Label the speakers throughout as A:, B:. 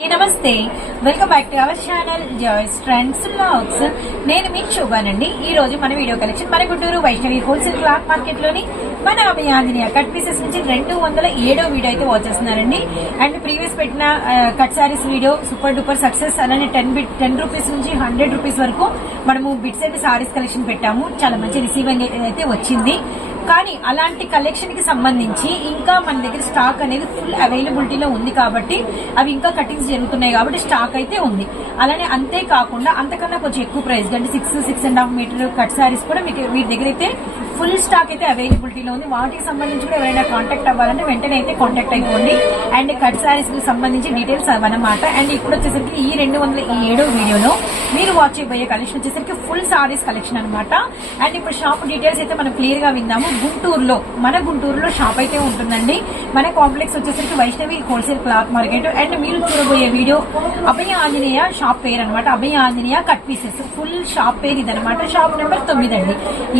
A: నమస్తే welcome back to our channel joys trends blogs నేను మీకు శోభానండి. ఈ రోజు మన వీడియో కలెక్షన్ మన గుంటూరు వైష్ణవి హోల్సేల్ క్లాత్ మార్కెట్లోని మన అభయాంజనేయ కట్ పీసెస్ నుంచి రెండు వందల ఏడో వీడియో అయితే వాచ్ చేస్తున్నారండి. అండ్ ప్రీవియస్ పెట్టిన cut saris video super duper success అలానే టెన్ బిట్ టెన్ రూపీస్ నుంచి హండ్రెడ్ రూపీస్ వరకు మనము బిట్స్ అండ్ సారీస్ కలెక్షన్ పెట్టాము. చాలా మంచి రిసీవింగ్ అయితే వచ్చింది. కానీ అలాంటి కలెక్షన్కి సంబంధించి ఇంకా మన దగ్గర స్టాక్ అనేది ఫుల్ అవైలబిలిటీలో ఉంది కాబట్టి అవి ఇంకా కటింగ్స్ జరుగుతున్నాయి కాబట్టి స్టాక్ అయితే ఉంది. అలానే అంతే కాకుండా అంతకన్నా కొంచెం ఎక్కువ ప్రైస్ అంటే six six and half metre cut saris కూడా మీకు వీటి దగ్గర అయితే ఫుల్ స్టాక్ అయితే అవైలబిలిటీలో ఉంది. వాటికి సంబంధించి కూడా ఎవరైనా కాంటాక్ట్ అవ్వాలంటే వెంటనే అయితే కాంటాక్ట్ అయిపోండి. అండ్ కట్ సారీస్కి సంబంధించి డీటెయిల్స్ అవన్నమాట అండ్ ఇప్పుడు వచ్చేసరికి ఈ రెండు వందల ఈ ఏడో వీడియోలో మీరు వాచ్ చేయబోయే కలెక్షన్ వచ్చేసరికి ఫుల్ సారీస్ కలెక్షన్ అనమాట అండ్ ఇప్పుడు షాప్ డీటెయిల్స్ అయితే మనం క్లియర్గా విందాము గుంటూరులో మన గుంటూరులో షాప్ అయితే ఉంటుందండి. మన కాంప్లెక్స్ వచ్చేసరికి Vaishnavi wholesale cloth market and మీరు చూడబోయే వీడియో అభయ ఆంజనేయ షాప్ పేరు అనమాట Abhaya Anjaneya cut pieces full shop పేరు ఇదనమాట షాప్ నెంబర్ తొమ్మిది అండి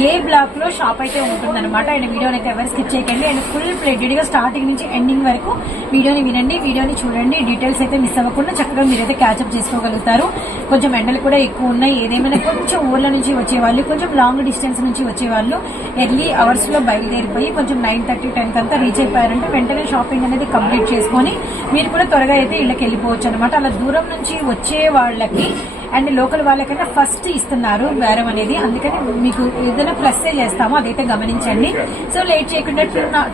A: ఏ బ్లాక్లో షాప్ అయితే ఉంటుందన్నమాట. అండ్ వీడియోని అయితే ఎవరు స్కిప్ చేయకండి. అండ్ ఫుల్ ప్లేటెడ్గా స్టార్టింగ్ నుంచి ఎండింగ్ వరకు వీడియోని వినండి వీడియోని చూడండి. డీటెయిల్స్ అయితే మిస్ అవ్వకుండా చక్కగా మీరైతే క్యాచ్అప్ చేసుకోగలుగుతారు. కొంచెం ఎండలు కూడా ఎక్కువ ఉన్నాయి. ఏదేమైనా కొంచెం ఊర్ల నుంచి వచ్చే వాళ్ళు కొంచెం లాంగ్ డిస్టెన్స్ నుంచి వచ్చే వాళ్ళు ఎర్లీ అవర్స్లో బయలుదేరిపోయి కొంచెం నైన్ థర్టీ టెన్కి అంతా రీచ్ అయిపోయారంటే వెంటనే షాపింగ్ అనేది కంప్లీట్ చేసుకొని మీరు కూడా త్వరగా అయితే ఇళ్ళకి వెళ్ళిపోవచ్చు అనమాట అలా దూరం నుంచి వచ్చే వాళ్ళకి అండ్ లోకల్ వాళ్ళకైతే ఫస్ట్ ఇస్తున్నారు బేరం అనేది. అందుకని మీకు ఏదైనా ప్లస్ చేస్తామో అదైతే గమనించండి. సో లేట్ చేయకుండా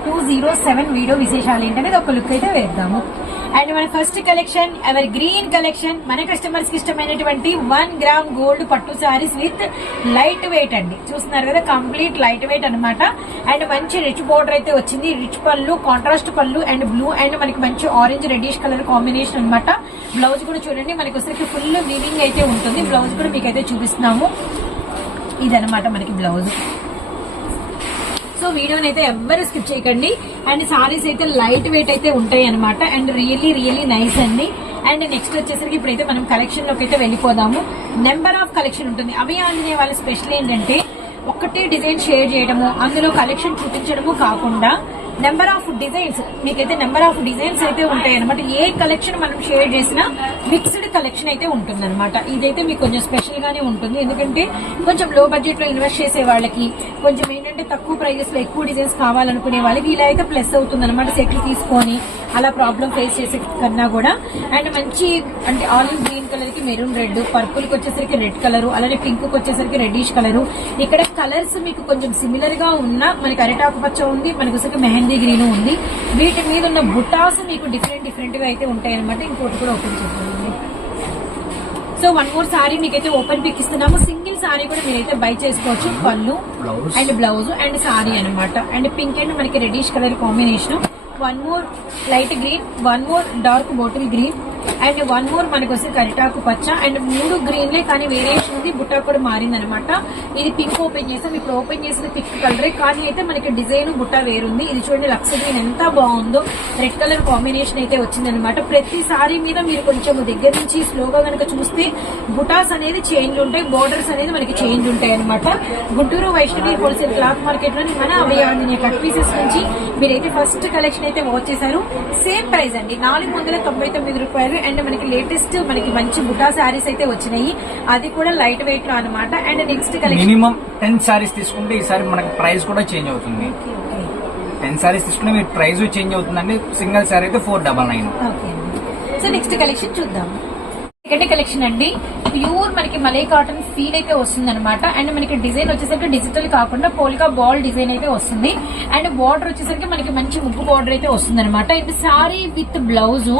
A: టూ జీరో సెవెన్ వీడియో విశేషాలు ఏంటనేది ఒక లుక్ అయితే వేద్దాము. అండ్ మన first collection evergreen collection మన కస్టమర్స్కి ఇష్టమైనటువంటి వన్ గ్రామ్ గోల్డ్ పట్టు సారీస్ విత్ లైట్ వెయిట్ అండి. చూస్తున్నారు కదా కంప్లీట్ లైట్ వెయిట్ అనమాట అండ్ మంచి రిచ్ బోర్డర్ అయితే వచ్చింది. రిచ్ పళ్ళు కాంట్రాస్ట్ పళ్ళు అండ్ బ్లూ అండ్ మనకి మంచి ఆరెంజ్ రెడ్డిష్ కలర్ కాంబినేషన్ అన్నమాట. బ్లౌజ్ కూడా చూడండి మనకి వచ్చేసరికి ఫుల్ వీవింగ్ అయితే ఉంటుంది. బ్లౌజ్ కూడా మీకు అయితే చూపిస్తున్నాము. ఇదనమాట మనకి బ్లౌజ్ సో వీడియోని అయితే ఎవ్వరు స్కిప్ చేయకండి. అండ్ సారీస్ అయితే లైట్ వెయిట్ అయితే ఉంటాయి అనమాట అండ్ రియల్లీ రియల్లీ నైస్ అండి. అండ్ నెక్స్ట్ వచ్చేసరికి ఇప్పుడైతే మనం కలెక్షన్లోకి అయితే వెళ్ళిపోదాము. నెంబర్ ఆఫ్ కలెక్షన్ ఉంటుంది. అవి ఆంజనేయ వాళ్ళ స్పెషల్ ఏంటంటే ఒకటే డిజైన్ షేర్ చేయడము అందులో కలెక్షన్ చూపించడము కాకుండా నెంబర్ ఆఫ్ డిజైన్స్ మీకైతే నెంబర్ ఆఫ్ డిజైన్స్ అయితే ఉంటాయి అనమాట ఏ కలెక్షన్ మనం షేర్ చేసినా మిక్స్డ్ కలెక్షన్ అయితే ఉంటుంది అనమాట ఇదైతే మీకు కొంచెం స్పెషల్ గానే ఉంటుంది. ఎందుకంటే కొంచెం లో బడ్జెట్లో ఇన్వెస్ట్ చేసే వాళ్ళకి కొంచెం అంటే తక్కువ ప్రైజెస్లో ఎక్కువ డిజైన్స్ కావాలనుకునే వాళ్ళకి ఇలా అయితే ప్లస్ అవుతుంది అనమాట సెట్లు తీసుకొని అలా ప్రాబ్లం ఫేస్ చేసే కన్నా కూడా. అండ్ మంచి అంటే ఆలివ్ గ్రీన్ కలర్కి మెరూన్ రెడ్ పర్పుల్కి వచ్చేసరికి రెడ్ కలర్ అలానే పింక్కి వచ్చేసరికి రెడ్డిష్ కలర్. ఇక్కడ కలర్స్ మీకు కొంచెం సిమిలర్గా ఉన్న మనకి అరటాకు పచ్చ ఉంది మనకు వచ్చేసరికి మెహందీ గ్రీన్ ఉంది. వీటి మీద ఉన్న బుటాస్ మీకు డిఫరెంట్ డిఫరెంట్గా అయితే ఉంటాయి అనమాట ఇంకోటి కూడా ఓపెన్ చేద్దామండి సో వన్ మోర్ సారీ మీకైతే ఓపెన్ పిక్ ఇస్తున్నాము. సింగిల్ సారీ కూడా మీరైతే బై చేసుకోవచ్చు. పళ్ళు. అండ్ బ్లౌజ్ అండ్ సారీ అన్నమాట. అండ్ పింక్ అండ్ మనకి reddish colour combination one more light green one more dark bottle green and one more మనకు వస్తే కరిటాకు పచ్చ. అండ్ మూడు గ్రీన్లే కానీ వేరియేషన్ ఉంది. బుట్ట కూడా మారింది అనమాట ఇది పింక్ ఓపెన్ చేసాం ఇప్పుడు ఓపెన్ చేసిన పింక్ కలరే కానీ అయితే మనకి డిజైన్ బుట్ట వేరుంది. ఇది చూడండి లక్స్ గ్రీన్ ఎంత బాగుందో. రెడ్ కలర్ కాంబినేషన్ అయితే వచ్చిందనమాట ప్రతి సారీ మీద మీరు కొంచెం దగ్గర నుంచి స్లోగా కనుక చూస్తే బుటాస్ అనేది చేంజ్ ఉంటాయి. బోర్డర్స్ అనేది మనకి చేంజ్ ఉంటాయి అనమాట గుంటూరు వైష్ణవి హోల్సేల్ క్లాత్ మార్కెట్లోని మన అభయాంజనేయ కట్ పీసెస్ నుంచి మీరైతే ఫస్ట్ కలెక్షన్ అయితే వాచ్ చేశారు. సేమ్ ప్రైస్ అండి. నాలుగు వందల తొంభై తొమ్మిది రూపాయలు అండ్ మనకి లేటెస్ట్ మనకి మంచి బుటా శారీస్ అయితే వచ్చినాయి. అది కూడా లైట్ వెయిట్లో అనమాట and next collection.
B: Minimum ten saris తీసుకుంటే ఈసారి మనకి ప్రైస్ కూడా చేంజ్ అవుతుంది. టెన్ సారీస్ తీసుకుంటే మీ ప్రైస్ చేంజ్ అవుతుందండి. సింగిల్ సారీ అయితే four double nine.
A: So next collection చూద్దాం సెకండ్ కలెక్షన్ అండి. ప్యూర్ మనకి మలై కాటన్ ఫీల్ అయితే వస్తుంది అనమాట అండ్ మనకి డిజైన్ వచ్చేసరికి డిజిటల్ కాకుండా పోల్కా బాల్ డిజైన్ అయితే వస్తుంది. అండ్ బార్డర్ వచ్చేసరికి మనకి మంచి ముగ్గు బార్డర్ అయితే వస్తుంది అనమాట and sari with blouse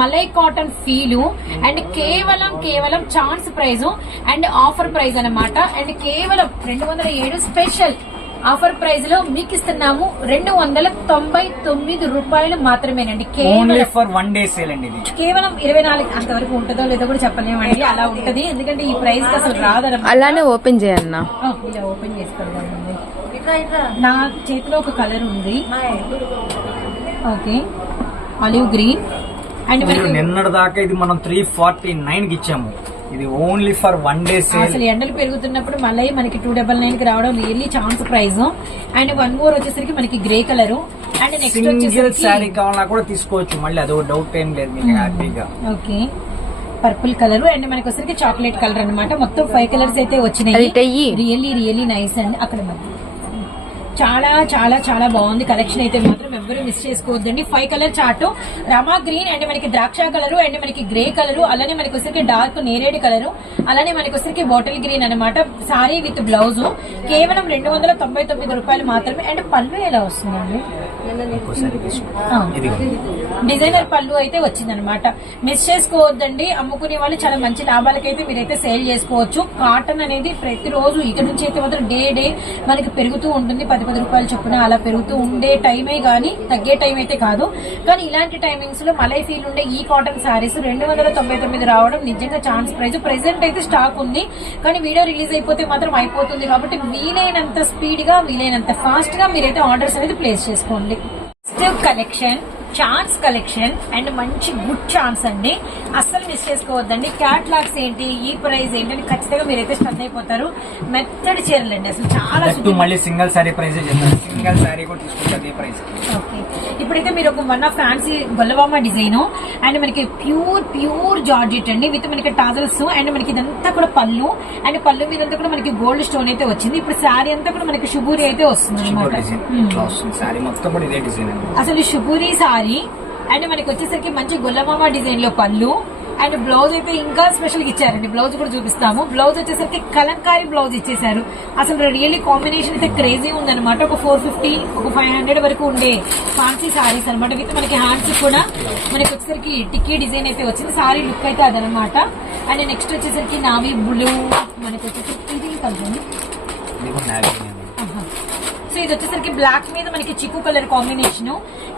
A: malai cotton feel and కేవలం కేవలం chance prize and offer prize అనమాట అండ్ కేవలం రెండు వందల ఏడు స్పెషల్ ఆఫర్ ప్రైజ్లో మీకు ఇస్తున్నాము రెండు వందల తొంభై తొమ్మిది రూపాయలు మాత్రమేనండి.
B: ఓన్లీ
A: కేవలం
B: ఫర్ వన్ డే సేల్ అండి ఇది.
A: కేవలం ఇరవై నాలుగు అంతవరకు ఉంటుందో లేదో కూడా చెప్పలేమండి. అలా ఉంటది. ఎందుకంటే ఈ ప్రైస్కి అసలు రాదన్నమాట.
C: అలానే ఓపెన్ చేయన్నా
A: ఇలా ఓపెన్ చేసుకోవాలండి నా చేతిలో ఒక కలర్ ఉంది. ఓకే. Olive green. అండ్
B: నిన్నటి దాకా ఇది మనం త్రీ ఫార్టీ నైన్కి ఇచ్చాము. ఇది only for one day sale
A: అసలు ఎండలు పెరుగుతున్నప్పుడు మళ్ళీ మనకి టూ డబల్ నైన్కి రావడం really chance price and one more వచ్చేసరికి మనకి grey colour and next
B: single sari
A: వచ్చేసరికి
B: కావాలన్నా కూడా తీసుకోవచ్చు. మళ్ళీ అదొక డౌట్ ఏం లేదు మీకు హ్యాపీగా.
A: ఓకే పర్పుల్ కలర్ అండ్ మనకి వచ్చరికి చాక్లెట్ కలర్ అన్నమాట. మొత్తం ఫైవ్ కలర్స్ అయితే వచ్చినాయి.
C: అది.
A: రియల్లీ రియల్లీ నైస్ అండి. అక్కడ. చాలా చాలా చాలా బాగుంది. కలెక్షన్ అయితే మాత్రం ఎవరు మిస్ చేసుకోవద్దండి. Five colour chart Rama green and మనకి ద్రాక్ష కలర్ అండ్ మనకి గ్రే కలర్ అలానే మనకి వచ్చరికి డార్క్ నేరేడు కలర్ అలానే మనకి వచ్చరికి బాటిల్ గ్రీన్ అన్నమాట. సారీ విత్ బ్లౌజ్ కేవలం రెండు వందల తొంభై తొమ్మిది రూపాయలు మాత్రమే. అండ్ పళ్ళు ఎలా వస్తుందండి డిజైనర్ పళ్ళు అయితే వచ్చిందనమాట మిస్ చేసుకోవద్దండి. అమ్ముకునే వాళ్ళు చాలా మంచి లాభాలకైతే మీరైతే సేల్ చేసుకోవచ్చు. కాటన్ అనేది ప్రతిరోజు ఇక్కడ నుంచి అయితే మాత్రం డే డే మనకి పెరుగుతూ ఉంటుంది. పది పది రూపాయలు చొప్పున అలా పెరుగుతూ ఉండే టైమే గానీ తగ్గే టైం అయితే కాదు. కానీ ఇలాంటి టైమింగ్స్లో మలై ఫీల్ ఉండే ఈ కాటన్ సారీస్ రెండు వందల తొంభై తొమ్మిది రావడం నిజంగా ఛాన్స్ ప్రైస్ ప్రెసెంట్ అయితే స్టాక్ ఉంది. కానీ వీడియో రిలీజ్ అయిపోతే మాత్రం అయిపోతుంది కాబట్టి వీలైనంత స్పీడ్గా వీలైనంత ఫాస్ట్గా మీరైతే ఆర్డర్స్ అనేది ప్లేస్ చేసుకోండి. Next collection chance collection and మంచి గుడ్ ఛాన్స్ అండి. అస్సలు మిస్ చేసుకోవద్దండి. క్యాట్లాగ్స్ ఏంటి? ఈ ప్రైస్ ఏంటి అని ఖచ్చితంగా మీరైతే స్టన్ అయిపోతారు. మెత్తడి చీరలు అండి అసలు చాలా
B: మళ్ళీ single sari price single sari కూడా ప్రైస్
A: ఓకే. ఇప్పుడైతే మీరు ఒక వన్ ఆఫ్ ఫ్యాన్సీ గొల్లవామ డిజైన్ అండ్ మనకి ప్యూర్ ప్యూర్ జార్జెట్ అండి. విత్ మనకి టాజల్స్ అండ్ మనకి ఇదంతా కూడా పళ్ళు. అండ్ పళ్ళు మీద కూడా మనకి గోల్డ్ స్టోన్ అయితే వచ్చింది. ఇప్పుడు శారీ అంతా కూడా మనకి శుభూరి అయితే వస్తుంది
B: డిజైన్ ఇట్లా వస్తుంది శారీ
A: సారీ అండ్ మనకి వచ్చేసరికి మంచి గుల్లమామ డిజైన్లో పళ్ళు అండ్ బ్లౌజ్ అయితే ఇంకా స్పెషల్ ఇచ్చారండి. బ్లౌజ్ కూడా చూపిస్తాము. బ్లౌజ్ వచ్చేసరికి కలంకారీ బ్లౌజ్ ఇచ్చేసారు అసలు రియల్లీ కాంబినేషన్ అయితే క్రేజీ ఉందన్నమాట. ఒక ఫోర్ ఫిఫ్టీ ఒక ఫైవ్ హండ్రెడ్ వరకు ఉండే ఫ్యాన్సీ సారీస్ అనమాట విత్ మనకి హ్యాండ్స్ కూడా మనకి వచ్చేసరికి టిక్కీ డిజైన్ అయితే వచ్చింది. సారీ లుక్ అయితే అదనమాట అండ్ నెక్స్ట్ వచ్చేసరికి నావీ బ్లూ మనకి వచ్చేసరికి ఇది కలర్
B: ఇది కూడా navy అండి.
A: ఆహా. సో ఇది వచ్చేసరికి బ్లాక్ మీద మనకి చిక్కు కలర్ కాంబినేషన్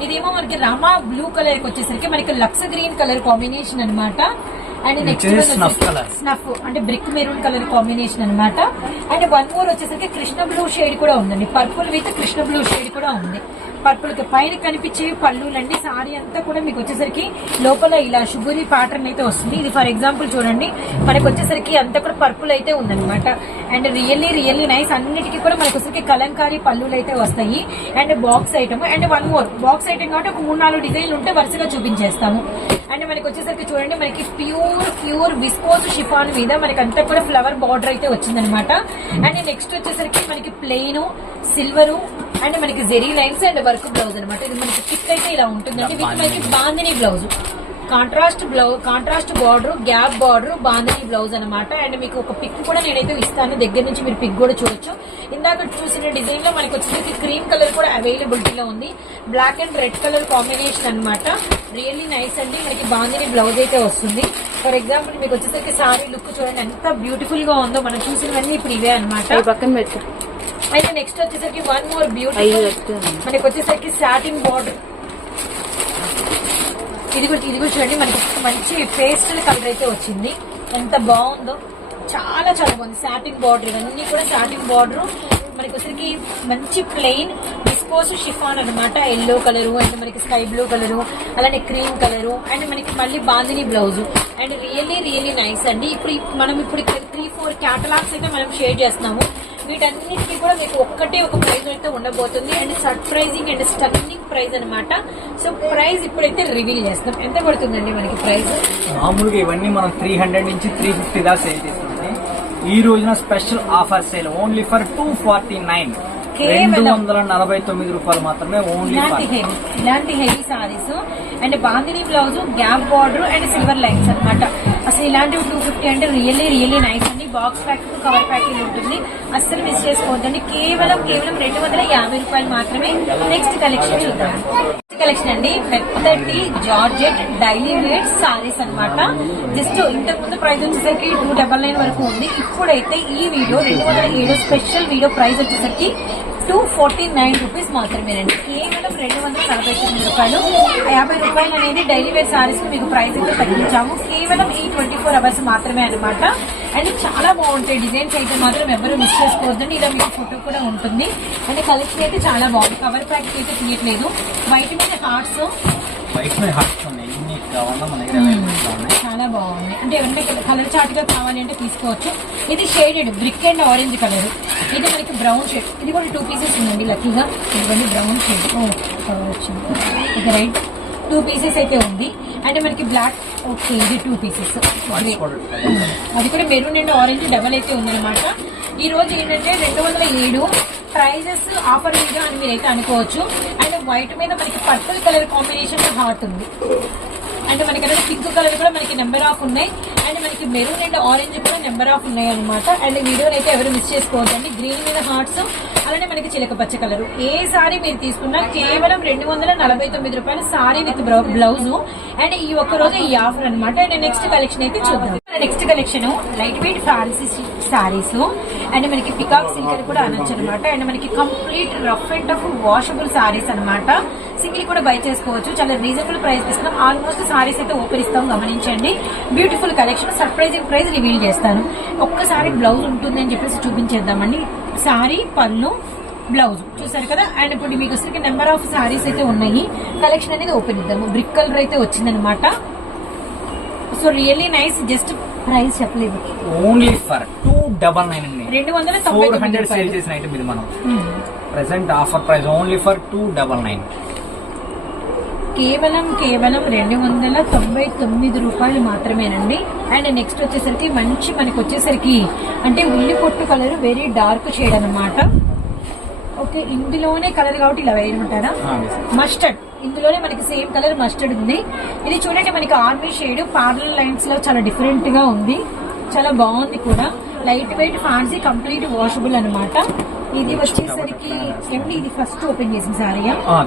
A: ఇదేమో మనకి రామా బ్లూ కలర్కి వచ్చేసరికి మనకి లక్స్ గ్రీన్ కలర్ కాంబినేషన్ అన్నమాట. And next. స్నఫ్ అంటే బ్రిక్ మెరూన్ కలర్ కాంబినేషన్ అన్నమాట. అండ్ వన్ మోర్ వచ్చేసరికి కృష్ణ బ్లూ షేడ్ కూడా ఉందండి. Purple with Krishna blue shade కూడా ఉంది. పర్పుల్కి పైన కనిపించే పళ్ళులండి సారీ అంతా కూడా మీకు వచ్చేసరికి లోపల ఇలా షుగరీ ప్యాటర్న్ అయితే వస్తుంది. ఇది ఫర్ ఎగ్జాంపుల్ చూడండి మనకు వచ్చేసరికి అంతా కూడా పర్పుల్ అయితే ఉందన్నమాట. అండ్ రియల్లీ రియల్లీ నైస్ అన్నిటికీ కూడా మనకు వచ్చేసరికి కలంకారీ పళ్ళులు అయితే వస్తాయి. And box item and one more box item కాబట్టి ఒక మూడు నాలుగు డిజైన్లు ఉంటే వరుసగా చూపించేస్తాము. అండ్ మనకి వచ్చేసరికి చూడండి మనకి ప్యూర్ ప్యూర్ విస్కోస్ షిఫాన్ మీద మనకి అంతా కూడా ఫ్లవర్ బార్డర్ అయితే వచ్చిందనమాట అండ్ నెక్స్ట్ వచ్చేసరికి మనకి ప్లెయిన్ సిల్వరు అండ్ మనకి zari lines and work blouse అనమాట ఇది మనకి టిక్ అయితే ఇలా ఉంటుందండి. విత్ మనకి bandhani blouse. Contrast blouse contrast border gap border bandhani blouse అనమాట అండ్ మీకు ఒక పిక్ కూడా నేనైతే ఇస్తాను. దగ్గర నుంచి మీరు పిక్ కూడా చూడొచ్చు. ఇందాక చూసిన డిజైన్లో మనకి వచ్చేసరికి క్రీమ్ కలర్ కూడా అవైలబిలిటీలో ఉంది. Black and red colour combination అన్నమాట. రియల్లీ నైస్ అండి. మనకి బాందిని బ్లౌజ్ అయితే వస్తుంది. ఫర్ ఎగ్జాంపుల్ మీకు వచ్చేసరికి సారీ లుక్ చూడండి. ఎంత బ్యూటిఫుల్గా ఉందో మనం చూసినవన్నీ ఇప్పుడు ఇవే అన్నమాట.
C: అవి పక్కన పెట్టు.
A: అయితే నెక్స్ట్ వచ్చేసరికి వన్ మోర్ బ్యూటిఫుల్ మనకి వచ్చేసరికి సాటిన్ బార్డర్ ఇది కూడా ఇది కూడా చూడండి మనకి మంచి పేస్టల్ కలర్ అయితే వచ్చింది. ఎంత బాగుందో. చాలా చాలా బాగుంది. సాటిన్ బార్డర్ ఇవన్నీ కూడా సాటిన్ బార్డర్ మనకి వచ్చరికి మంచి ప్లెయిన్ విస్కోస్ షిఫాన్ అన్నమాట. ఎల్లో కలర్ అండ్ మనకి స్కై బ్లూ కలర్ అలానే క్రీమ్ కలర్ అండ్ మనకి మళ్ళీ bandhani blouse and really really nice అండి. ఇప్పుడు మనం ఇప్పుడు త్రీ ఫోర్ క్యాటలాగ్స్ అయితే మనం షేర్ చేస్తున్నాము. వీటన్నిటికీ కూడా మీకు ఒక్కటే ఒక ప్రైస్ అయితే ఉండబోతుంది. And surprising and stunning price అన్నమాట. సో ప్రైస్ ఇప్పుడైతే రివీల్ చేస్తాం. ఎంత పడుతుందండి మనకి ప్రైస్
B: మామూలుగా ఇవన్నీ మనం త్రీ హండ్రెడ్ నుంచి త్రీ ఫిఫ్టీ దాకా సేల్ చేస్తుంది ఈ రోజున special offer sale only for two forty nine. రెండు వందల నలభై తొమ్మిది రూపాయలు మాత్రమే ఓన్లీ
A: ఇలాంటి హెవీ ఇలాంటి heavy saris and bandhani blouse gap border and silver lines అన్నమాట. అసలు ఇలాంటివి టూ ఫిఫ్టీ అంటే రియల్లీ రియల్లీ నైస్ అండి. బాక్స్ ప్యాక్ కవర్ ప్యాకింగ్ ఉంటుంది. అస్సలు మిస్ చేసుకోవద్దండి. కేవలం కేవలం రెండు వందల యాభై రూపాయలు మాత్రమే నెక్స్ట్ కలెక్షన్ చూద్దాం. నెక్స్ట్ కలెక్షన్ అండి పెద్దటి జార్జెట్ డైలీ వేర్ సారీస్ అన్నమాట. జస్ట్ ఇంతకు ముందు ప్రైస్ వచ్చేసరికి టూ డబల్ నైన్ వరకు ఉంది. ఇప్పుడైతే ఈ వీడియో రెండు వందల ఏడు స్పెషల్ వీడియో ప్రైస్ వచ్చేసరికి టూ ఫార్టీ నైన్ రూపీస్ మాత్రమేనండి. కేవలం రెండు వందల నలభై తొమ్మిది రూపాయలు. యాభై రూపాయలు అనేది డైలీ వేర్ సారీస్ మీకు ప్రైస్ అయితే తగ్గించాము. కేవలం ఈ ట్వంటీ ఫోర్ అవర్స్ మాత్రమే అనమాట అండ్ చాలా బాగుంటాయి డిజైన్స్ అయితే మాత్రం ఎవరు మిస్ చేసుకోవద్దండి. ఇలా మీకు ఫోటో కూడా ఉంటుంది. అండ్ కలెక్షన్ అయితే చాలా బాగుంది. కవర్ ప్యాక్ అయితే తీయట్లేదు. వైట్ మీద హార్ట్స్
B: వైట్ మీద హార్ట్స్ ఉన్నాయి. కావాలన్నా మన దగ్గర అవైలబుల్ ఉన్నాయి.
A: చాలా బాగుంది అంటే ఏమంటే కలర్ చాట్గా కావాలి అంటే తీసుకోవచ్చు. ఇది shaded brick and orange colour. ఇది మనకి బ్రౌన్ షేడ్. ఇది కూడా టూ పీసెస్ ఉందండి లక్కీగా. ఇదిగోండి బ్రౌన్ షేడ్. కలర్ వచ్చింది. ఇది రైట్. టూ పీసెస్ అయితే ఉంది. అంటే మనకి బ్లాక్ ఓకే ఇది టూ పీసెస్. అది కూడా మెరూన్ అండ్ ఆరెంజ్ డబల్ అయితే ఉందన్నమాట. ఈ రోజు ఏంటంటే రెండు వందల ఏడు ప్రైజెస్ ఆఫర్ మీద అని మీరైతే అనుకోవచ్చు. అండ్ వైట్ మీద మనకి పర్పుల్ కలర్ కాంబినేషన్ హార్ట్ ఉంది. అండ్ మనకి పింక్ కలర్ కూడా మనకి నెంబర్ ఆఫ్ ఉన్నాయి. అండ్ మనకి మెరూన్ అండ్ ఆరెంజ్ కూడా నెంబర్ ఆఫ్ ఉన్నాయి అనమాట అండ్ వీడియోని అయితే ఎవరు మిస్ చేసుకోవద్దండి. గ్రీన్ మీద హార్ట్స్ అలానే మనకి చిలక పచ్చ కలర్. ఏ సారీ మీరు తీసుకున్నా కేవలం రెండు వందల నలభై తొమ్మిది రూపాయలు సారీ విత్ బ్లౌజ్. అండ్ ఈ ఒక్క రోజు ఈ ఆఫర్ అనమాట అండ్ నెక్స్ట్ కలెక్షన్ అయితే చూద్దాం. Next collection light weight fancy saris. And మనకి పికాక్ సిల్క్ కూడా అనొచ్చు అనమాట అండ్ మనకి complete rough and tough washable saris అన్నమాట. సింగిల్ కూడా బై చేసుకోవచ్చు. చాలా రీజనబుల్ ప్రైస్ తీసుకున్నాం. ఆల్మోస్ట్ సారీస్ అయితే ఓపెన్ ఇస్తాం. గమనించండి. Beautiful collection surprising price reveal చేస్తాను. ఒక్కసారి బ్లౌజ్ ఉంటుంది అని చెప్పేసి చూపించేద్దామండి. సారీ పళ్ళు బ్లౌజ్ చూసారు కదా? అండ్ ఇప్పుడు మీకు వచ్చరికి నెంబర్ ఆఫ్ సారీస్ అయితే ఉన్నాయి. కలెక్షన్ అనేది ఓపెన్ ఇద్దాము బ్రిక్ కలర్ అయితే వచ్చిందనమాట so really nice just price చెప్పలేదు.
B: Only for two double nine అండి.
A: రెండు వందల తొంభై
B: ఫోర్ హండ్రెడ్ సేల్. చేసిన ఐటమ్ ఇది మనం. Present offer price only for two double nine
A: కేవలం కేవలం రెండు వందల తొంభై తొమ్మిది రూపాయలు మాత్రమేనండి. అండ్ నెక్స్ట్ వచ్చేసరికి మంచి మనకి వచ్చేసరికి అంటే ఉల్లి పొట్టు కలర్ వెరీ డార్క్ షేడ్ అన్నమాట. ఓకే ఇందులోనే కలర్ కాబట్టి ఇలా వేయమంటారా మస్టర్డ్. ఇందులోనే మనకి సేమ్ కలర్ మస్టర్డ్ ఉంది. ఇది చూడండి మనకి ఆర్మీ షేడ్ పార్లర్ లైన్స్లో చాలా డిఫరెంట్గా ఉంది. చాలా బాగుంది కూడా. Light weight fancy complete washable అన్నమాట. ఇది వచ్చేసరికి ఏమండి? ఇది ఫస్ట్ ఓపెన్ చేసిన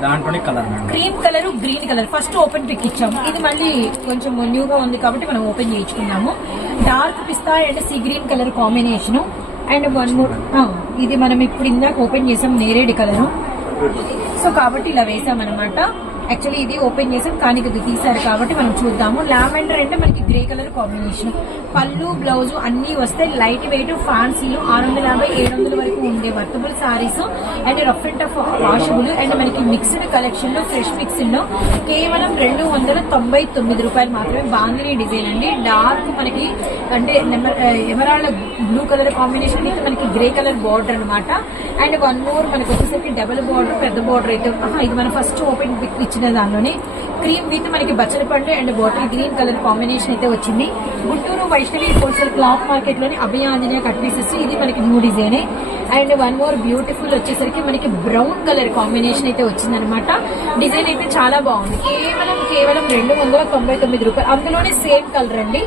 B: దాంట్లోనే colour
A: cream colour green colour first open pick ఇచ్చాము. ఇది మళ్ళీ కొంచెం న్యూగా ఉంది కాబట్టి మనం ఓపెన్ చేయించుకున్నాము. Dark pista and sea green colour combination and one more ఇది మనం ఇప్పుడు ఇందాక ఓపెన్ చేసాం నేరేడు కలర్ సో కాబట్టి ఇలా వేసామన్నమాట. యాక్చువల్లీ ఇది ఓపెన్ చేసాం. కానీ ఇది తీసారు కాబట్టి మనం చూద్దాము. లావెండర్ అంటే మనకి గ్రే కలర్ కాంబినేషన్ పళ్ళు బ్లౌజ్ అన్ని వస్తే లైట్ వెయిట్ ఫ్యాన్సీలు ఆరు వందల యాభై ఏడు వందల వరకు ఉండే worthable saris and rough and tough washable and మనకి మిక్స్డ్ కలెక్షన్లో ఫ్రెష్ మిక్స్డ్లో కేవలం రెండు వందల తొంభై తొమ్మిది రూపాయలు మాత్రమే బాంగిని డిజైన్ అండి. డార్క్ మనకి అంటే emerald blue colour combination with మనకి గ్రే కలర్ బార్డర్ అన్నమాట. అండ్ వన్ మోర్ మనకు వచ్చేసరికి డబుల్ బార్డర్ పెద్ద బార్డర్ అయితే ఇది మనం ఫస్ట్ ఓపెన్ ఇచ్చిన దానిలోనే. క్రీమ్ విత్ మనకి బచ్చలి పండు and bottle green colour combination అయితే వచ్చింది. గుంటూరు వైష్ణవి హోల్సేల్ క్లాత్ మార్కెట్లోని అభయ ఆంజనేయ కట్ పీసెస్ ఇది మనకి new design. And one more beautiful వచ్చేసరికి మనకి బ్రౌన్ కలర్ కాంబినేషన్ అయితే వచ్చిందనమాట డిజైన్ అయితే చాలా బాగుంది. కేవలం కేవలం రెండు వందల తొంభై తొమ్మిది రూపాయలు. అందులోనే సేమ్ కలర్ అండి.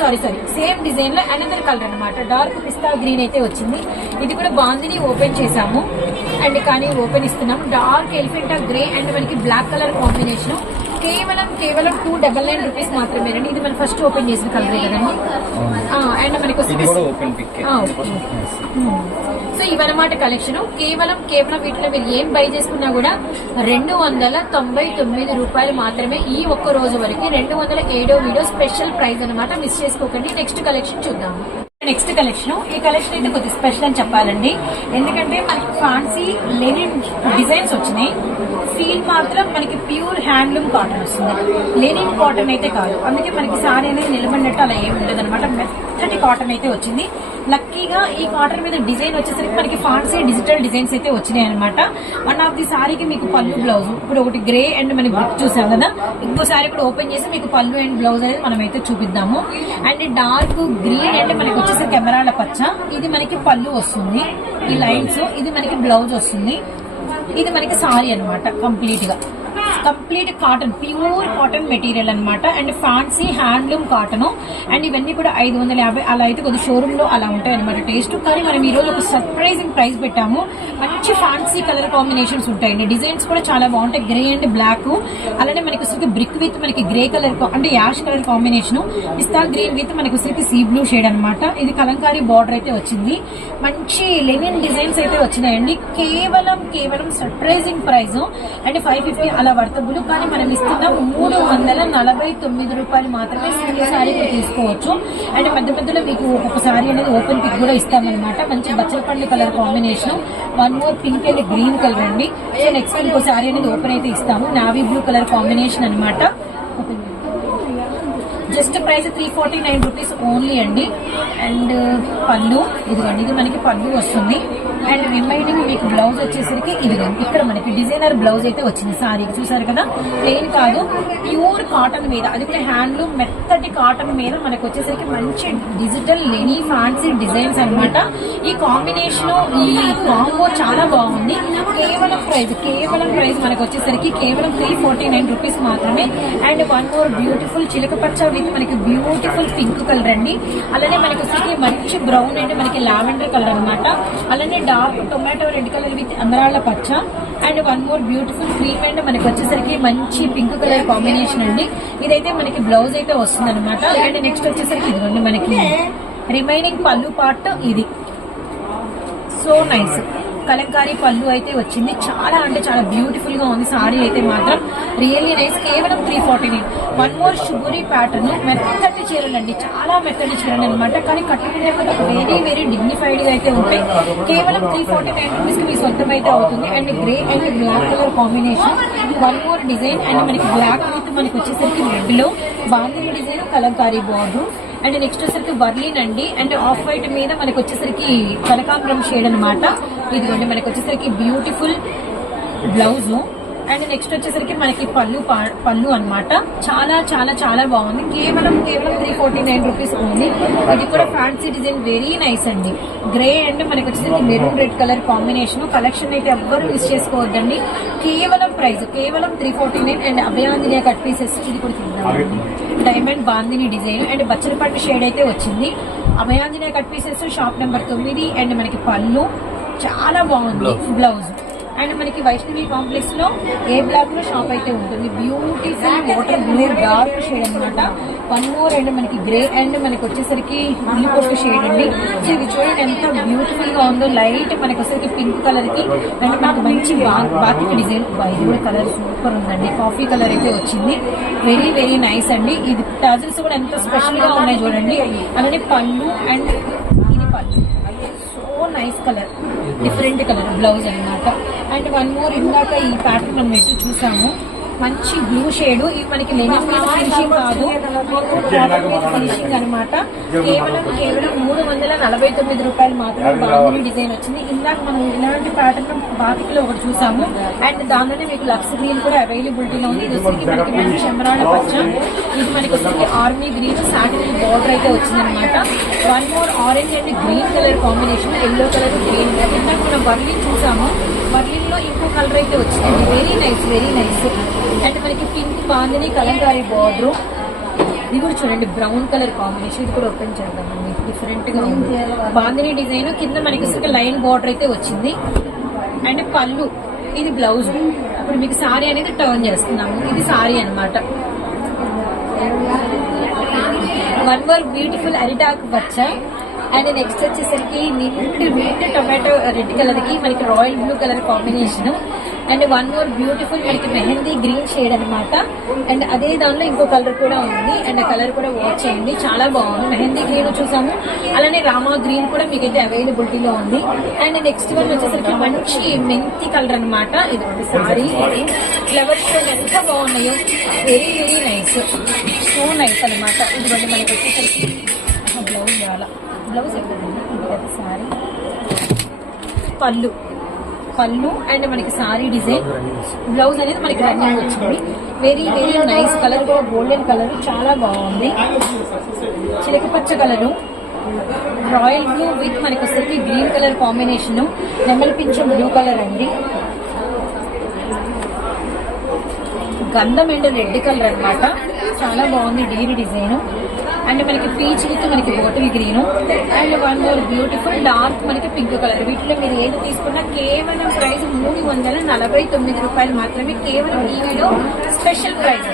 A: సారీ సారీ సేమ్ డిజైన్లో అనదర్ కలర్ అన్నమాట. డార్క్ పిస్తా గ్రీన్ అయితే వచ్చింది. ఇది కూడా బాగుంది ఓపెన్ చేసాము అండ్ కానీ ఓపెన్ ఇస్తున్నాం డార్క్ ఎలిఫెంటా గ్రే అండ్ మనకి బ్లాక్ కలర్ కాంబినేషన్ కేవలం కేవలం టూ డబల్ నైన్ రూపీస్ మాత్రమేనండి. ఇది మనం ఫస్ట్ ఓపెన్ చేసిన కలరే కదండి. అండ్ మనకి. సో ఇవన్నమాట కలెక్షన్ కేవలం కేవలం వీటిలో మీరు ఏం బై చేసుకున్నా కూడా రెండు వందల తొంభై తొమ్మిది రూపాయలు మాత్రమే ఈ ఒక్క రోజు వరకు రెండు వందల ఏడో వీడియో స్పెషల్ ప్రైస్ అన్నమాట మిస్ చేసుకోకండి. నెక్స్ట్ కలెక్షన్ చూద్దాం నెక్స్ట్ కలెక్షన్. ఈ కలెక్షన్ అయితే కొద్దిగా స్పెషల్ అని చెప్పాలండి. ఎందుకంటే మనకి ఫ్యాన్సీ లెనిన్ డిజైన్స్ వచ్చినాయి. ఫీల్ మాత్రం మనకి ప్యూర్ హ్యాండ్లూమ్ కాటన్ వస్తుంది. లెనిన్ కాటన్ అయితే కాదు. అందుకే మనకి సారీ అనేది నిలబడినట్టు అలా ఏమి ఉండదు అనమాట మెత్తటి కాటన్ అయితే వచ్చింది. లక్కీగా ఈ కాటన్ మీద డిజైన్ వచ్చేసరికి మనకి ఫాన్సీ డిజిటల్ డిజైన్స్ అయితే వచ్చినాయి అనమాట వన్ ఆఫ్ ది సారీకి మీకు పళ్ళు బ్లౌజ్ ఇప్పుడు ఒకటి గ్రే అండ్ మనకి బుక్ చూసాం కదా. ఇంకో సారీ కూడా ఓపెన్ చేసి మీకు పళ్ళు అండ్ బ్లౌజ్ అనేది మనం అయితే చూపిద్దాము. అండ్ డార్క్ గ్రీన్ అంటే మనకి వచ్చేసి కెమెరాల పచ్చ. ఇది మనకి పళ్ళు వస్తుంది ఈ లైన్స్ ఇది మనకి బ్లౌజ్ వస్తుంది. ఇది మనకి సారీ అన్నమాట కంప్లీట్గా. Complete cotton pure cotton material అన్నమాట. And fancy handloom cotton. And ఇవన్నీ కూడా ఐదు వందల యాభై అలా అయితే కొద్ది షోరూమ్లో అలా ఉంటాయి అనమాట టేస్ట్. కానీ మనం ఈ రోజు ఒక సర్ప్రైజింగ్ ప్రైస్ పెట్టాము. మంచి ఫ్యాన్సీ కలర్ కాంబినేషన్స్ ఉంటాయండి. డిజైన్స్ కూడా చాలా బాగుంటాయి. గ్రే అండ్ బ్లాక్ అలానే మనకి వచ్చరికి బ్రిక్ విత్ మనకి గ్రే కలర్ అంటే యాష్ కలర్ కాంబినేషన్. పిస్తా గ్రీన్ విత్ మనకి వచ్చరికి సీ బ్లూ షేడ్ అనమాట ఇది కలంకారీ బార్డర్ అయితే వచ్చింది. మంచి లెనిన్ డిజైన్స్ అయితే వచ్చినాయండి. కేవలం కేవలం surprising price and five fifty అలా కంఫర్టబుల్ కానీ మనం ఇస్తున్న. మూడు వందల నలభై తొమ్మిది రూపాయలు మాత్రమే సింగిల్ సారీ తీసుకోవచ్చు. అండ్ మధ్య మధ్యలో మీకు ఒక్కొక్క సారీ అనేది ఓపెన్ పిక్ కూడా ఇస్తామన్నమాట. మంచి బచ్చల colour combination. One more pink and green colour అండి. సో నెక్స్ట్ ఇంకో సారీ అనేది ఓపెన్ అయితే ఇస్తాము. నావీ బ్లూ కలర్ కాంబినేషన్ అనమాట just price three forty nine rupees only అండి. అండ్ uh, పళ్ళు. ఇదిగోండి ఇది మనకి పళ్ళు వస్తుంది. అండ్ రిమైనింగ్ మీకు బ్లౌజ్ వచ్చేసరికి ఇదిగోండి ఇక్కడ మనకి డిజైనర్ బ్లౌజ్ అయితే వచ్చింది. సారీ చూసారు కదా? ప్లెయిన్ కాదు ప్యూర్ కాటన్ మీద. అది కూడా హ్యాండ్లూమ్ మెత్తటి కాటన్ మీద మనకు వచ్చేసరికి మంచి డిజిటల్ లెనీ ఫ్యాన్సీ డిజైన్స్ అన్నమాట. ఈ కాంబినేషన్ ఈ కాంబో చాలా బాగుంది. కేవలం ప్రైస్ కేవలం ప్రైస్ మనకి వచ్చేసరికి కేవలం త్రీ ఫార్టీ నైన్ రూపీస్ మాత్రమే. అండ్ వన్ మోర్ బ్యూటిఫుల్ చిలక పచ్చ విత్ మనకి బ్యూటిఫుల్ పింక్ కలర్ అండి. అలానే మనకి వచ్చేసరికి మంచి బ్రౌన్ అండ్ మనకి లావెండర్ కలర్ అన్నమాట. అలానే dark tomato red colour with అమరాళ్ళ పచ్చ. And one more beautiful cream and మనకి వచ్చేసరికి మంచి పింక్ కలర్ కాంబినేషన్ అండి. ఇదైతే మనకి బ్లౌజ్ అయితే వస్తుంది అనమాట అండ్ నెక్స్ట్ వచ్చేసరికి ఇదిగోండి మనకి రిమైనింగ్ పళ్ళు పార్ట్ ఇది. So nice. కలంకారీ పళ్ళు అయితే వచ్చింది. చాలా అంటే చాలా బ్యూటిఫుల్గా ఉంది. సారీ అయితే మాత్రం రియల్లీ నైస్ కేవలం three forty nine one more sugary pattern మెత్తటి చీరలు అండి చాలా మెత్తటి చీరలు అనమాట కానీ కట్టుకునే వెరీ వెరీ డిగ్నిఫైడ్గా అయితే ఉంటాయి. కేవలం త్రీ ఫార్టీ నైన్ రూపీస్కి మీ సొంతం అయితే అవుతుంది. And grey and black colour combination one more design and మనకి బ్లాక్ విత్ మనకి వచ్చేసరికి రెడ్లో bandhani design Kalamkari border and next వచ్చేసరికి బర్లిన్ అండి. అండ్ ఆఫ్ వైట్ మీద మనకి వచ్చేసరికి కనకాంబరం షేడ్ అనమాట ఇదిగోండి మనకి వచ్చేసరికి బ్యూటిఫుల్ బ్లౌజ్ అండ్ నెక్స్ట్ వచ్చేసరికి మనకి పళ్ళు పా- పళ్ళు అన్నమాట. చాలా చాలా చాలా బాగుంది. కేవలం కేవలం త్రీ ఫోర్టీ నైన్ రూపీస్ ఉంది ఇది కూడా ఫ్యాన్సీ డిజైన్ వెరీ నైస్ అండి. గ్రే అండ్ మనకి వచ్చేసరికి maroon red colour combination collection అయితే ఎవ్వరు మిస్ చేసుకోవద్దండి. కేవలం ప్రైస్ కేవలం three forty nine and Abhayanjaneya cut pieces ఇది కూడా చూద్దాం. డైమండ్ బాందిని డిజైన్ అండ్ బచ్చలపట్టు షేడ్ అయితే వచ్చింది. Abhayanjaneya cut pieces shop number తొమ్మిది. అండ్ మనకి పళ్ళు. చాలా బాగుంది బ్లౌజ్ అండ్ మనకి వైష్ణవి కాంప్లెక్స్లో ఏ బ్లాక్లో షాప్ అయితే ఉంటుంది? Beautiful water blue dark shade అన్నమాట. వన్ మోర్ అండ్ మనకి గ్రే అండ్ మనకి వచ్చేసరికి బ్లూ కొట్టు షేడ్ అండి. సో ఇది చూడండి ఎంత బ్యూటిఫుల్గా ఉందో. లైట్ మనకి వచ్చేసరికి పింక్ కలర్కి అండ్ మనకి మంచి బాతిక డిజైన్ ఇది కూడా కలర్ సూపర్ ఉందండి. కాఫీ కలర్ అయితే వచ్చింది. వెరీ వెరీ నైస్ అండి. ఇది టజల్స్ కూడా ఎంత స్పెషల్గా ఉన్నాయి చూడండి. అలానే పళ్ళు అండ్ ఇది పళ్ళు. So nice colour different colour blouse అన్నమాట అండ్ వన్ మోర్ ఇందాక ఈ ప్యాటర్న్ మనం ఎటు చూసాము. మంచి బ్లూ షేడ్. ఇది మనకి లెనిన్ మీద ఫినిషింగ్ కాదు. ఫినిషింగ్ అనమాట కేవలం కేవలం మూడు వందల నలభై తొమ్మిది రూపాయలు మాత్రమే బాగుంది డిజైన్ వచ్చింది. ఇందాక మనం ఇలాంటి ప్యాటర్న్ బాతికలో ఒకటి చూసాము. అండ్ దానిలోనే మీకు లక్స్ గ్రీన్ కూడా అవైలబిలిటీలో ఉంది. ఇది వచ్చేసి మనకి మంచి పచ్చ. ఇది మనకి వచ్చేసి ఆర్మీ గ్రీన్ సాటిన్ బార్డర్ అయితే వచ్చిందనమాట one more orange and green colour combination yellow colour green ఇందాక మనం బర్లిన్ చూసాము. బర్లిన్లో ఇంకో కలర్ అయితే వచ్చింది. Very nice very nice and మనకి పింక్ బాగుంది కలంకారీ బార్డర్. ఇది కూడా చూడండి బ్రౌన్ కలర్ కాంబినేషన్. ఇది కూడా ఓపెన్ చేద్దాం డిఫరెంట్గా ఉంది. బాందిని డిజైన్ కింద మనకి లైన్ బార్డర్ అయితే వచ్చింది. అండ్ పళ్ళు. ఇది బ్లౌజ్. ఇప్పుడు మీకు సారీ అనేది టర్న్ చేస్తున్నాము. ఇది సారీ అన్నమాట. వన్ వర్ బ్యూటిఫుల్ అరిటాక్ బచ్చ. అండ్ నెక్స్ట్ వచ్చేసరికి నిండు వీట్ టొమాటో రెడ్ కలర్కి మనకి royal blue colour combination and one more beautiful మనకి మెహందీ గ్రీన్ షేడ్ అన్నమాట. అండ్ అదే దానిలో ఇంకో కలర్ కూడా ఉంది. అండ్ ఆ కలర్ కూడా వాచ్ చేయండి. చాలా బాగుంది. మెహందీ గ్రీన్ చూసాము. అలానే రామా గ్రీన్ కూడా మీకైతే అవైలబిలిటీలో ఉంది. అండ్ నెక్స్ట్ వన్ వచ్చేసరికి మంచి మెంతి కలర్ అన్నమాట. ఇది ఒక సారీ ఫ్లవర్స్ ఎంత బాగున్నాయో. Very very nice so nice అనమాట ఇది మనకి వచ్చేసరికి బ్లౌజ్ ఎక్కడండి ఇది సారీ. పళ్ళు. పళ్ళు అండ్ మనకి సారీ డిజైన్. బ్లౌజ్ అనేది మనకి రన్నింగ్ వచ్చింది. వెరీ వెరీ నైస్ కలర్ కూడా గోల్డెన్ కలర్ చాలా బాగుంది. చిలక పచ్చ కలరు. రాయల్ బ్లూ విత్ మనకి వచ్చేసరికి గ్రీన్ కలర్ కాంబినేషన్ నెమలి పింఛం బ్లూ కలర్ అండి. గంధం అండ్ రెడ్ కలర్ అన్నమాట. చాలా బాగుంది డీరీ డిజైన్ అండ్ మనకి పీచ్ విత్ మనకి bottle green. And one more beautiful dark మనకి పింక్ కలర్. వీటిలో మీరు ఏది తీసుకున్నా కేవలం ప్రైస్ మూడు వందల నలభై తొమ్మిది రూపాయలు మాత్రమే కేవలం ఈ వీడియో స్పెషల్ ప్రైస్